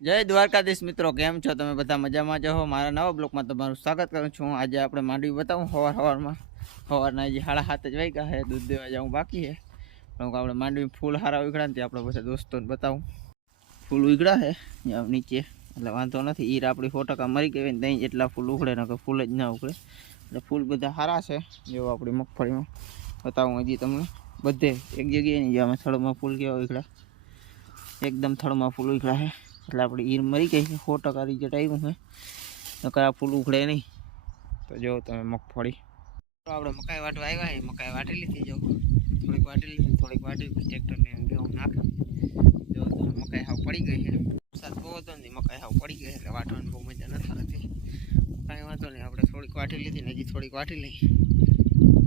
જય દ્વારકાધીશ મિત્રો, કેમ છો તમે? બધા મજામાં છો? મારા નવા બ્લોકમાં તમારું સ્વાગત કરું છું. આજે આપણે માંડવી બતાવું સવારમાં સવારના જે 7:30 જ વાગ્યા છે. દૂધ દેવા જવું બાકી છે, પણ આપણે માંડવી ફૂલ સારા ઉગડ્યા ને આપણે બધા દોસ્તોને બતાવું. ફૂલ ઉગડ્યા છે નીચે, એટલે વાંધો નથી. ઈર આપણી 100% મરી ગઈ ને ત્યાં એટલા ફૂલ ઉગડે ને કે ફૂલ જ ના ઉગડે. એટલે ફૂલ બધા સારા છે. જેવો આપણી મગફળીમાં બતાવું હજી તમને બધે એક જગ્યાએ નહીં. અમે થળમાં ફૂલ કેવા ઉગડ્યા, એકદમ થળમાં ફૂલ ઉગડ્યા છે. એટલે આપણી ઈર મરી ગઈ છે. 100% રિઝલ્ટ આવ્યું છે, નકર આ ફૂલ ઉખડે નહીં. તો જો તમે મગફળી તો આપણે મકાઈ વાટવા આવ્યા છે. મકાઈ વાટી લીધી, જો થોડીક વાટી લીધી, થોડીક વાટી ટ્રેક્ટરને ઘઉં નાખે. જો તમે મકાઈ હાવ પડી ગઈ છે. વરસાદ બહુ હતો ને મકાઈ હાવ પડી ગઈ, એટલે વાટવાની બહુ મજા નથી આવતી. કાંઈ વાંધો નહીં, આપણે થોડીક વાટી લીધી ને હજી થોડીક વાટી લઈ.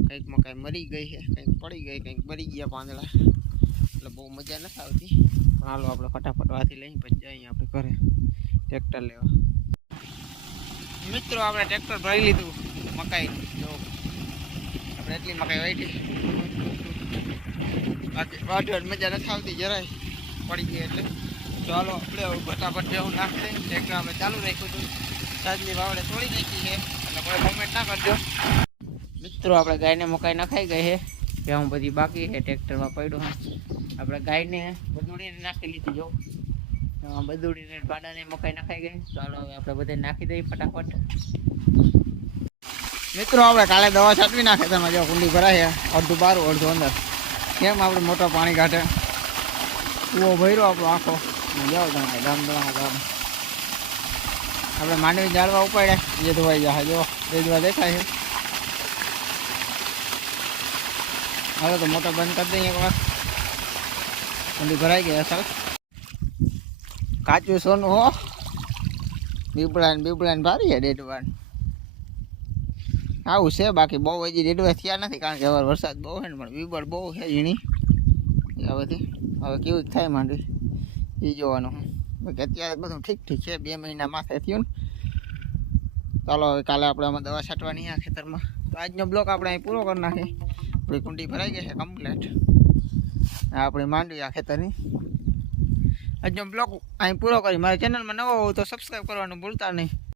કંઈક મકાઈ મરી ગઈ છે, કંઈક પડી ગઈ, કંઈક મરી ગયા પાંદડા, એટલે બહુ મજા નથી આવતી. પણ હાલો આપણે ફટાફટ વાથી લઈને પછી જઈએ આપણે ઘરે ટ્રેક્ટર લેવા. મિત્રો આપણે ટ્રેક્ટર ભરી લીધું મકાઈ. જો આપણે એટલી મકાઈ વાટી, બાકી વાટવાની મજા નથી આવતી જરાય, પડી ગઈ એટલે. ચાલો આપણે ફટાફટ જેવું નાખી દઈએ. ટ્રેક્ટર આપણે ચાલુ રાખ્યું હતું, સાજની વાવડે તોડી નાખી છે, એટલે કોઈ કોમેન્ટ ના કરજો. મિત્રો આપણે ગાયને મકાઈ નખાઈ ગઈ છે, ત્યાં બધી બાકી છે. ટ્રેક્ટરમાં પડ્યું આપણે ગાયને બધુડીને નાખી લીધી. જો બધુડીને પાડાને મકાઈ નખાઈ ગઈ. ચાલો હવે આપણે બધે નાખી દઈએ ફટાફટ. મિત્રો આપણે કાલે દવા છાંટવી નાખે, તમે જો કુંડી ભરાય, અડધું બારું અડધું અંદર. કેમ આપણે મોટો પાણી કાઢે કૂવો ભર્યો આપણો આખો. જાઓ તમે ગામ આપણે માંડવી જાળવા ઉપાડ્યા, એ ધોવાઈ જાય. જો એ ધોવા દેખાય છે. હવે તો મોટર બંધ કરી દઈએ એક વાર. કુંડી ભરાઈ ગઈ અસલ. કાચું સોનું હો, બીબડાને ભારી ડેડવાન આવું છે. બાકી બહુ હજી ડેડવા થયા નથી, કારણ કે હવે વરસાદ બહુ છે ને, પણ બીબડ બહુ છે ઝીણી. બધી હવે કેવું થાય માંડવી એ જોવાનું. બાકી અત્યારે બધું ઠીક છે. 2 મહિના માથે થયું ને. ચાલો હવે કાલે આપણે આમાં દવા છાંટવાની આ ખેતરમાં. તો આજનો બ્લોક આપણે અહીં પૂરો કરી નાખીએ. આપણી કુંડી ભરાઈ ગઈ છે કમ્પ્લેટ. આપણી માંડવી આ ખેતરની. આજનો બ્લોગ અહીં પૂરો કરી. મારી ચેનલમાં નવો હોવ તો સબસ્ક્રાઈબ કરવાનું ભૂલતા નહીં.